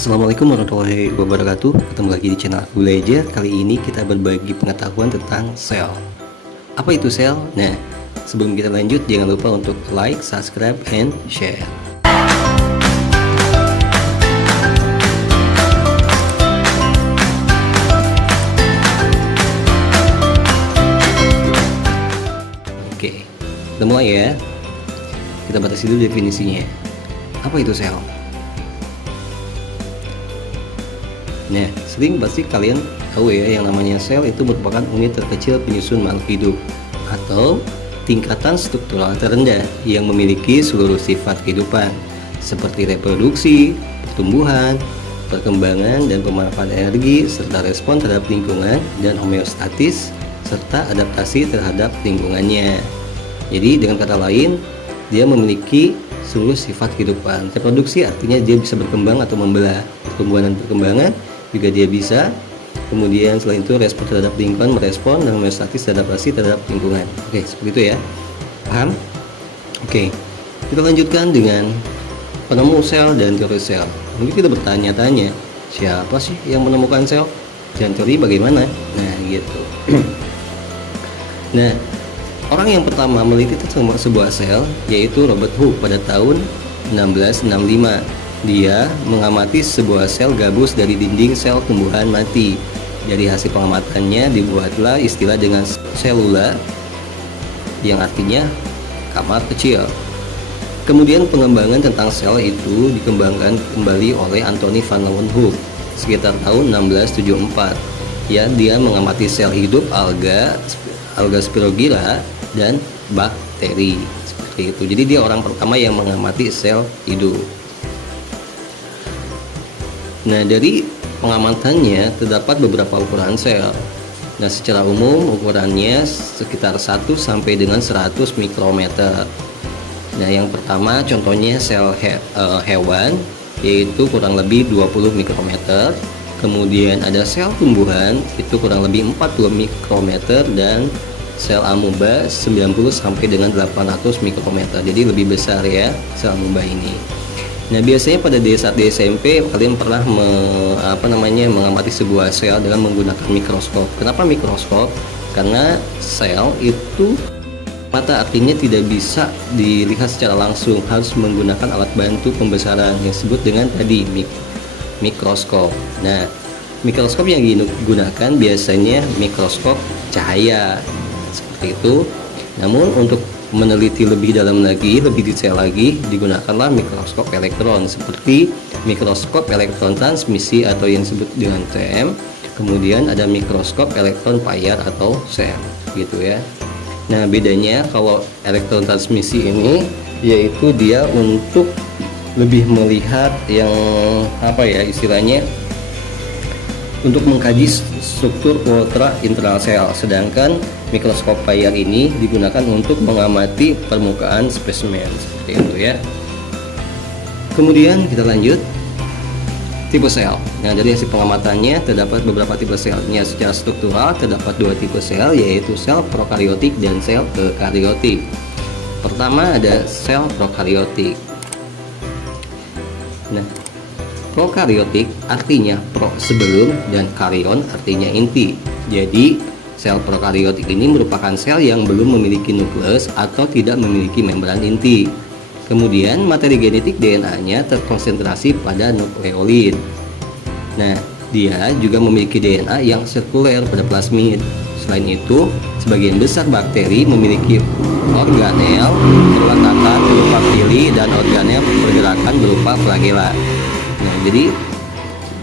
Assalamualaikum warahmatullahi wabarakatuh. Ketemu lagi di channel aku Belajar. Kali ini kita berbagi pengetahuan tentang sel. Apa itu sel? Nah, sebelum kita lanjut jangan lupa untuk like, subscribe, and share. Oke, kita mulai ya. Kita batasi dulu definisinya. Apa itu sel? Nah, sering pasti kalian tahu ya, yang namanya sel itu merupakan unit terkecil penyusun makhluk hidup atau tingkatan struktural terendah yang memiliki seluruh sifat kehidupan seperti reproduksi, pertumbuhan, perkembangan dan pemanfaatan energi, serta respon terhadap lingkungan dan homeostatis serta adaptasi terhadap lingkungannya. Jadi dengan kata lain, dia memiliki seluruh sifat kehidupan. Reproduksi artinya dia bisa berkembang atau membelah. Pertumbuhan dan perkembangan juga dia bisa. Kemudian selain itu respon terhadap lingkungan, merespon, dan homeostatis adaptasi terhadap lingkungan. Oke, seperti itu ya. Paham? Oke, kita lanjutkan dengan penemu sel dan teori sel. Mungkin kita bertanya-tanya, siapa sih yang menemukan sel dan teori bagaimana? Nah, gitu. Nah, orang yang pertama meneliti tentang sebuah sel yaitu Robert Hooke pada tahun 1665. Dia mengamati sebuah sel gabus dari dinding sel tumbuhan mati. Dari hasil pengamatannya dibuatlah istilah dengan selula, yang artinya kamar kecil. Kemudian pengembangan tentang sel itu dikembangkan kembali oleh Anthony van Leeuwenhoek sekitar tahun 1674. Ya, dia mengamati sel hidup alga Spirogyra dan bakteri seperti itu. Jadi dia orang pertama yang mengamati sel hidup. Nah, dari pengamatannya terdapat beberapa ukuran sel. Nah, secara umum ukurannya sekitar 1 sampai dengan 100 mikrometer. Nah, yang pertama contohnya sel hewan yaitu kurang lebih 20 mikrometer. Kemudian ada sel tumbuhan itu kurang lebih 40 mikrometer dan sel amoeba 90 sampai dengan 800 mikrometer. Jadi lebih besar ya sel amoeba ini. Nah, biasanya pada saat di SMP kalian pernah mengamati sebuah sel dengan menggunakan mikroskop. Kenapa mikroskop? Karena sel itu mata artinya tidak bisa dilihat secara langsung, harus menggunakan alat bantu pembesaran yang disebut dengan tadi mikroskop. Nah, mikroskop yang digunakan biasanya mikroskop cahaya seperti itu. Namun untuk meneliti lebih dalam lagi, lebih detail lagi, digunakanlah mikroskop elektron seperti mikroskop elektron transmisi atau yang disebut dengan TEM. Kemudian ada mikroskop elektron payar atau SEM gitu ya. Nah, bedanya kalau elektron transmisi ini yaitu dia untuk lebih melihat yang istilahnya untuk mengkaji struktur ultra internal sel, sedangkan mikroskop Payar ini digunakan untuk mengamati permukaan spesimen seperti itu ya. Kemudian kita lanjut tipe sel. Nah, dari hasil pengamatannya terdapat beberapa tipe selnya. Secara struktural terdapat dua tipe sel yaitu sel prokariotik dan sel eukariotik. Pertama ada sel prokariotik. Nah, prokariotik artinya pro sebelum dan karion artinya inti. Jadi sel prokariotik ini merupakan sel yang belum memiliki nukleus atau tidak memiliki membran inti. Kemudian materi genetik DNA-nya terkonsentrasi pada nukleolin. Nah, dia juga memiliki DNA yang sirkuler pada plasmid. Selain itu, sebagian besar bakteri memiliki organel perlekatan berupa pili dan organel pergerakan berupa flagela. Nah, jadi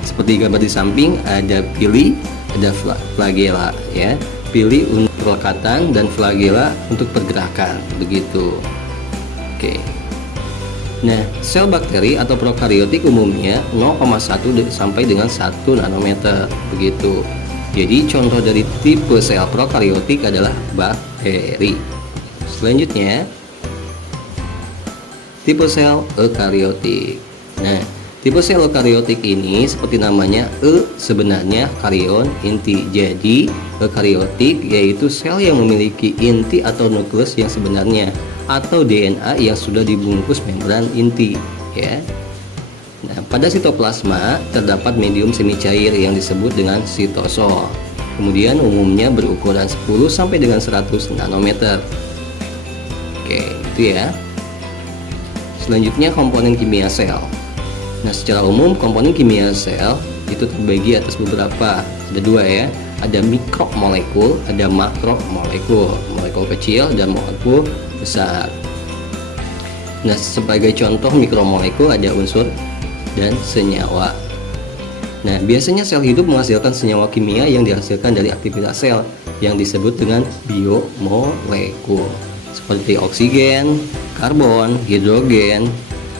seperti gambar di samping ada pili, ada flagela ya. Pili untuk pelekatan dan flagela untuk pergerakan begitu. Oke. Nah, sel bakteri atau prokariotik umumnya 0,1 sampai dengan 1 nanometer begitu. Jadi contoh dari tipe sel prokariotik adalah bakteri. Selanjutnya tipe sel eukariotik. Nah, tipe sel eukariotik ini seperti namanya sebenarnya karion inti. Jadi eukariotik yaitu sel yang memiliki inti atau nukleus yang sebenarnya atau DNA yang sudah dibungkus membran inti ya. Nah, pada sitoplasma terdapat medium semi cair yang disebut dengan sitosol. Kemudian umumnya berukuran 10 sampai dengan 100 nanometer. Oke, itu ya. Selanjutnya komponen kimia sel. Nah, secara umum komponen kimia sel itu terbagi atas beberapa. Ada dua ya. Ada mikromolekul, ada makromolekul. Molekul kecil dan molekul besar. Nah, sebagai contoh mikromolekul ada unsur dan senyawa. Nah, biasanya sel hidup menghasilkan senyawa kimia yang dihasilkan dari aktivitas sel yang disebut dengan biomolekul, seperti oksigen, karbon, hidrogen,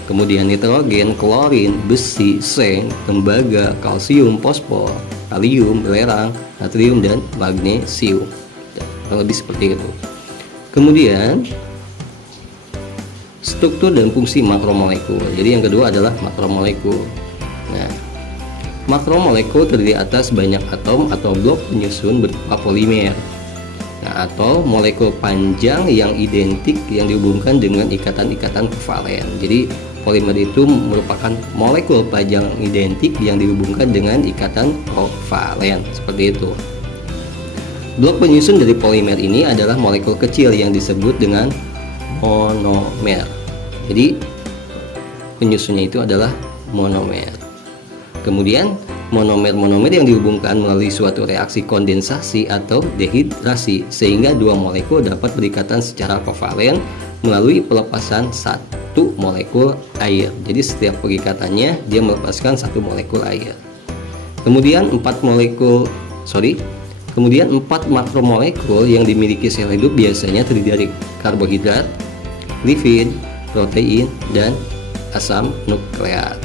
kemudian nitrogen, klorin, besi, seng, tembaga, kalsium, fosfor, kalium, belerang, natrium, dan magnesium. Lebih seperti itu. Kemudian struktur dan fungsi makromolekul. Jadi yang kedua adalah makromolekul. Nah, makromolekul terdiri atas banyak atom atau blok penyusun berupa polimer. Nah, atau molekul panjang yang identik yang dihubungkan dengan ikatan-ikatan kovalen. Jadi polimer itu merupakan molekul panjang identik yang dihubungkan dengan ikatan kovalen, seperti itu. Blok penyusun dari polimer ini adalah molekul kecil yang disebut dengan monomer. Jadi penyusunnya itu adalah monomer. Kemudian monomer-monomer yang dihubungkan melalui suatu reaksi kondensasi atau dehidrasi, sehingga dua molekul dapat berikatan secara kovalen melalui pelepasan satu molekul air. Jadi setiap perikatannya dia melepaskan satu molekul air. Kemudian empat makromolekul yang dimiliki sel hidup biasanya terdiri dari karbohidrat, lipid, protein, dan asam nukleat.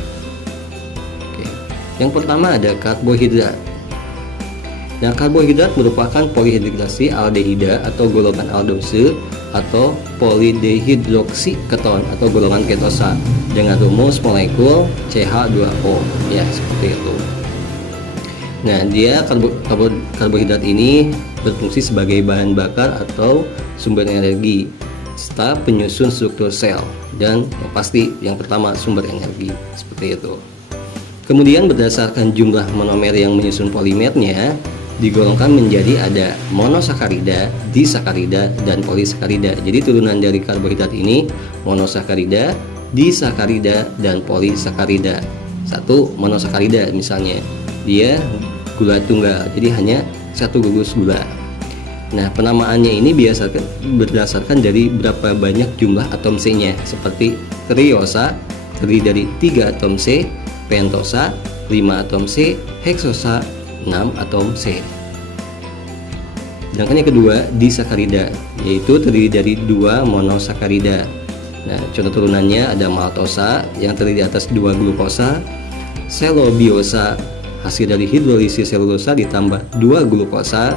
Yang pertama ada karbohidrat. Nah, karbohidrat merupakan polihidrasi aldehida atau golongan aldose atau polidehidroksi keton atau golongan ketosa dengan rumus molekul CH2O. Ya, seperti itu. Nah, dia karbohidrat ini berfungsi sebagai bahan bakar atau sumber energi serta penyusun struktur sel, dan pasti yang pertama sumber energi, seperti itu. Kemudian berdasarkan jumlah monomer yang menyusun polimernya digolongkan menjadi ada monosakarida, disakarida, dan polisakarida. Jadi turunan dari karbohidrat ini monosakarida, disakarida, dan polisakarida. Satu monosakarida misalnya dia gula tunggal, jadi hanya satu gugus gula. Nah, penamaannya ini berdasarkan dari berapa banyak jumlah atom C-nya, seperti triosa terdiri dari 3 atom C, pentosa 5 atom C, heksosa 6 atom C. Sedangkan yang kedua disakarida, yaitu terdiri dari 2 monosakarida. Nah, contoh turunannya ada maltosa yang terdiri atas 2 glukosa, selobiosa hasil dari hidrolisis selulosa ditambah 2 glukosa,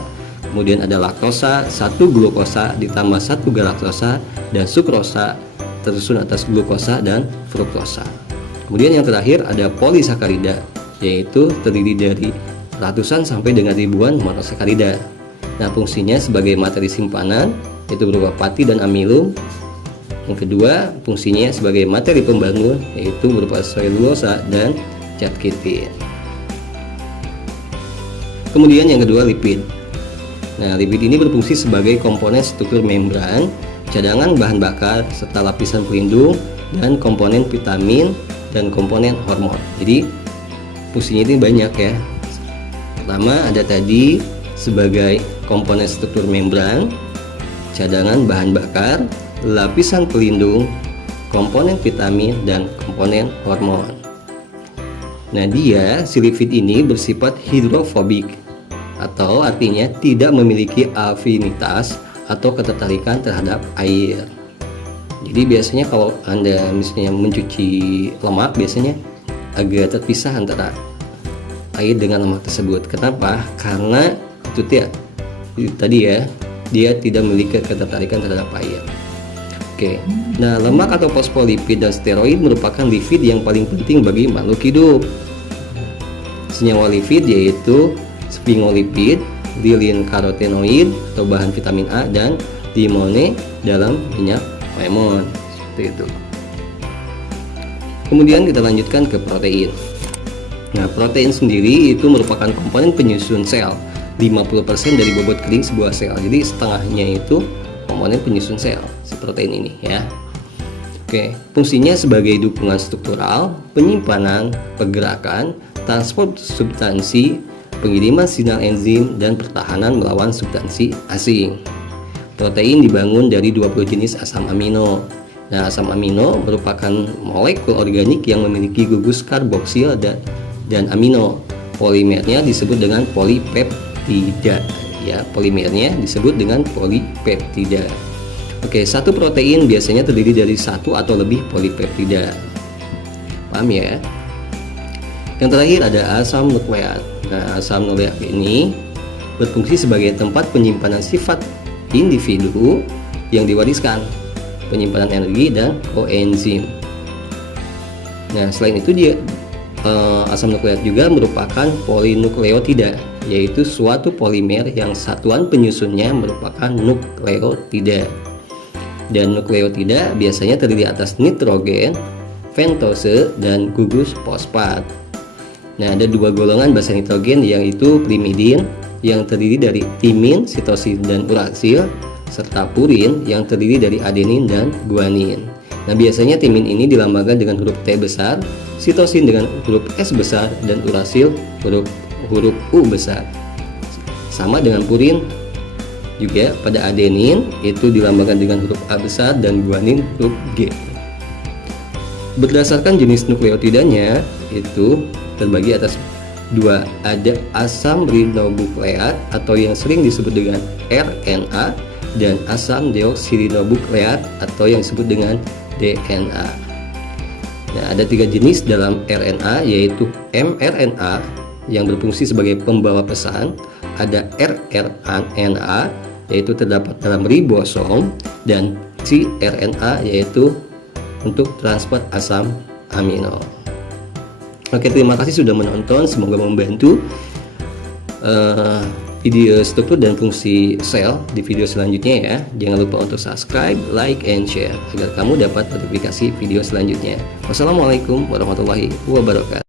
kemudian ada laktosa 1 glukosa ditambah 1 galaktosa, dan sukrosa tersusun atas glukosa dan fruktosa. Kemudian yang terakhir ada polisakarida, yaitu terdiri dari ratusan sampai dengan ribuan monosakarida. Nah, fungsinya sebagai materi simpanan yaitu berupa pati dan amilum. Yang kedua, fungsinya sebagai materi pembangun yaitu berupa selulosa dan zat kitin. Kemudian yang kedua, lipid. Nah, lipid ini berfungsi sebagai komponen struktur membran, cadangan bahan bakar, serta lapisan pelindung, dan komponen vitamin dan komponen hormon. Jadi fungsinya ini banyak ya. Pertama ada tadi sebagai komponen struktur membran, cadangan bahan bakar, lapisan pelindung, komponen vitamin, dan komponen hormon. Nah, si lipid ini bersifat hidrofobik, atau artinya tidak memiliki afinitas atau ketertarikan terhadap air. Jadi biasanya kalau Anda misalnya mencuci lemak, biasanya agak terpisah antara air dengan lemak tersebut. Kenapa? Karena itu tadi ya, dia tidak memiliki ketertarikan terhadap air. Oke. Nah, lemak atau fosfolipid dan steroid merupakan lipid yang paling penting bagi makhluk hidup. Senyawa lipid yaitu sphingolipid, lilin karotenoid atau bahan vitamin A, dan limone dalam minyak lemon, seperti itu. Kemudian kita lanjutkan ke protein. Nah, protein sendiri itu merupakan komponen penyusun sel. 50% dari bobot kering sebuah sel. Jadi setengahnya itu komponen penyusun sel, si protein ini ya. Oke, fungsinya sebagai dukungan struktural, penyimpanan, pergerakan, transport substansi, pengiriman sinyal enzim, dan pertahanan melawan substansi asing. Protein dibangun dari 20 jenis asam amino. Nah, asam amino merupakan molekul organik yang memiliki gugus karboksil dan amino. Polimernya disebut dengan polipeptida. Ya, polimernya disebut dengan polipeptida. Oke, satu protein biasanya terdiri dari satu atau lebih polipeptida. Paham ya? Yang terakhir ada asam nukleat. Nah, asam nukleat ini berfungsi sebagai tempat penyimpanan sifat individu yang diwariskan, penyimpanan energi, dan koenzim. Nah, selain itu asam nukleat juga merupakan polinukleotida, yaitu suatu polimer yang satuan penyusunnya merupakan nukleotida. Dan nukleotida biasanya terdiri atas nitrogen, pentose, dan gugus fosfat. Nah, ada dua golongan basa nitrogen, yaitu primidin yang terdiri dari timin, sitosin, dan urasil, serta purin yang terdiri dari adenin dan guanin. Nah, biasanya timin ini dilambangkan dengan huruf T besar, sitosin dengan huruf S besar, dan urasil huruf U besar. Sama dengan purin juga pada adenin itu dilambangkan dengan huruf A besar dan guanin huruf G. Berdasarkan jenis nukleotidanya itu terbagi atas dua, ada asam rinobukleat atau yang sering disebut dengan RNA, dan asam deoksirinobukleat atau yang disebut dengan DNA. Nah, ada tiga jenis dalam RNA, yaitu mRNA yang berfungsi sebagai pembawa pesan, ada rRNA yaitu terdapat dalam ribosom, dan cRNA yaitu untuk transport asam amino. Oke, terima kasih sudah menonton, semoga membantu video struktur dan fungsi sel di video selanjutnya ya. Jangan lupa untuk subscribe, like, and share agar kamu dapat notifikasi video selanjutnya. Wassalamualaikum warahmatullahi wabarakatuh.